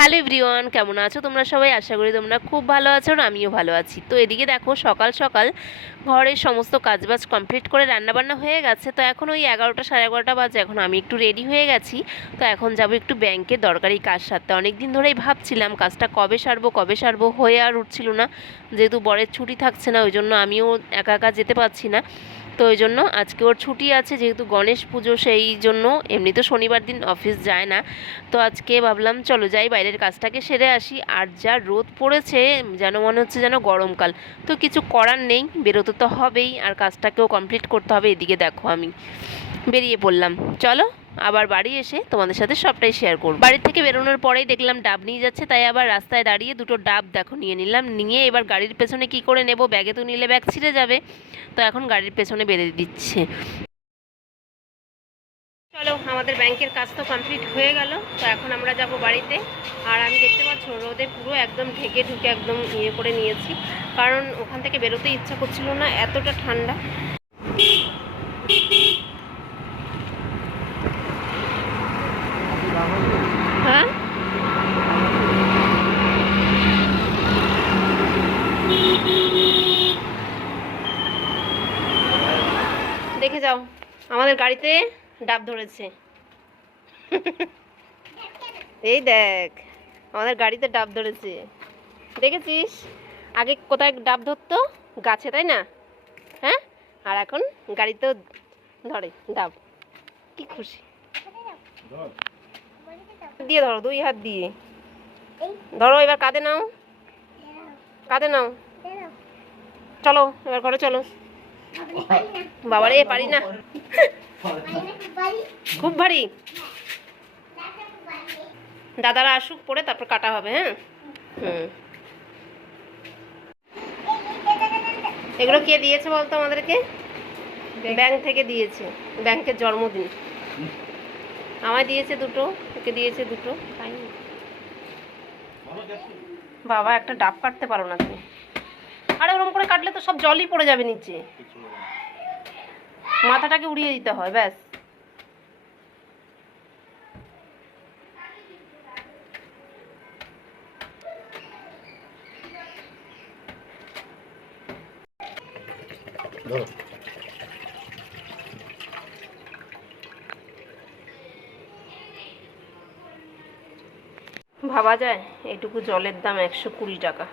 Hello everyone, কেমন আছো তোমরা সবাই? আশা করি তোমরা খুব ভালো আছো আর আমিও ভালো আছি। তো এদিকে দেখো, সকাল সকাল ঘরের সমস্ত কাজবাজ কমপ্লিট করে রান্নাবান্না হয়ে গেছে। তো এখন ওই 11টা 11:30 বাজে। এখন আমি একটু রেডি হয়ে গেছি। তো এখন যাব একটু ব্যাংকে দরকারি কাজ সারতে। অনেক দিন ধরেই ভাবছিলাম কাজটা কবে সারবো হয়ে আর উঠছিল না। যেহেতু বরের ছুটি থাকছে না, ওই জন্য আমিও একা একা যেতে পারছি না। তো ওই জন্য আজকে ওর ছুটি আছে, যেহেতু গণেশ পুজো, সেই জন্য এমনি তো শনিবার দিন অফিস যায় না। তো আজকে ভাবলাম চলো যাই, বাইরের কাজটাকে সেরে আসি। আর যা রোদ পড়েছে, যেন মনে হচ্ছে যেন গরমকাল। তো কিছু করার নেই, বেরোতে তো হবেই, আর কাজটাকেও কমপ্লিট করতে হবে। এদিকে দেখো আমি বেরিয়ে পড়লাম। চলো আবার বাড়ি এসে তোমাদের সাথে সবটাই শেয়ার করব। বাড়ি থেকে বেরোনোর পরেই দেখলাম ডাব নিয়ে যাচ্ছে, তাই আবার রাস্তায় দাঁড়িয়ে দুটো ডাব দেখো নিয়ে নিলাম। নিয়ে এবার গাড়ির পেছনে কি করে নেব, ব্যাগে তো নিলে ব্যাগ ছিঁড়ে যাবে। তো এখন গাড়ির পেছনে বেঁধে দিচ্ছে। চলো, আমাদের ব্যাংকের কাজ তো কমপ্লিট হয়ে গেল। তো এখন আমরা যাব বাড়িতে। আর আমি দেখতে পাচ্ছ রোদে পুরো একদম ঢেকে ঢুকে একদম ইয়ে করে নিয়েছি, কারণ ওখান থেকে বেরোতে ইচ্ছা করছিল না, এতটা ঠান্ডা। হ্যাঁ, দেখে যাও, আমাদের গাড়িতে ডাব ধরেছে। এই দেখ, আমাদের গাড়িতে ডাব ধরেছে, দেখেছিস? আগে কোথায় ডাব ধরতো? গাছে, তাই না? হ্যাঁ, আর এখন গাড়িতেও ধরে ডাব। কি খুশি! দিয়ে ধরো, দুই হাত দিয়ে ধরো। এবার কাঁধে নাও, কাঁধে নাও। চলো এবার ঘরে চলো। বাবারে, পারি না, খুব ভারী। দাদারা আসুক, পরে তারপর কাটা হবে। হ্যাঁ, এগুলো কে দিয়েছে বলতো আমাদেরকে? ব্যাংক থেকে দিয়েছে, ব্যাংকের জন্মদিন। আমায় দিয়েছে দুটো, ওকে দিয়েছে দুটো। বাবা, একটা ডাব কাটতে পারো না তুমি? আরে ওরকম করে কাটলে তো সব জলই পড়ে যাবে নিচে, মাথাটাকে উড়িয়ে দিতে হয় ব্যাস। ভাবা যায় এইটুকু জলের দাম 120 টাকা।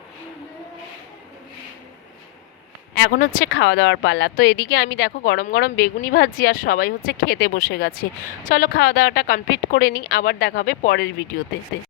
এখন হচ্ছে খাওয়া দাওয়ার পালা। তো এদিকে আমি দেখো গরম গরম বেগুনি ভাজি, আর সবাই হচ্ছে খেতে বসে গেছে। চলো খাওয়া দাওয়াটা কমপ্লিট করে নিই, আবার দেখা হবে পরের ভিডিওতে।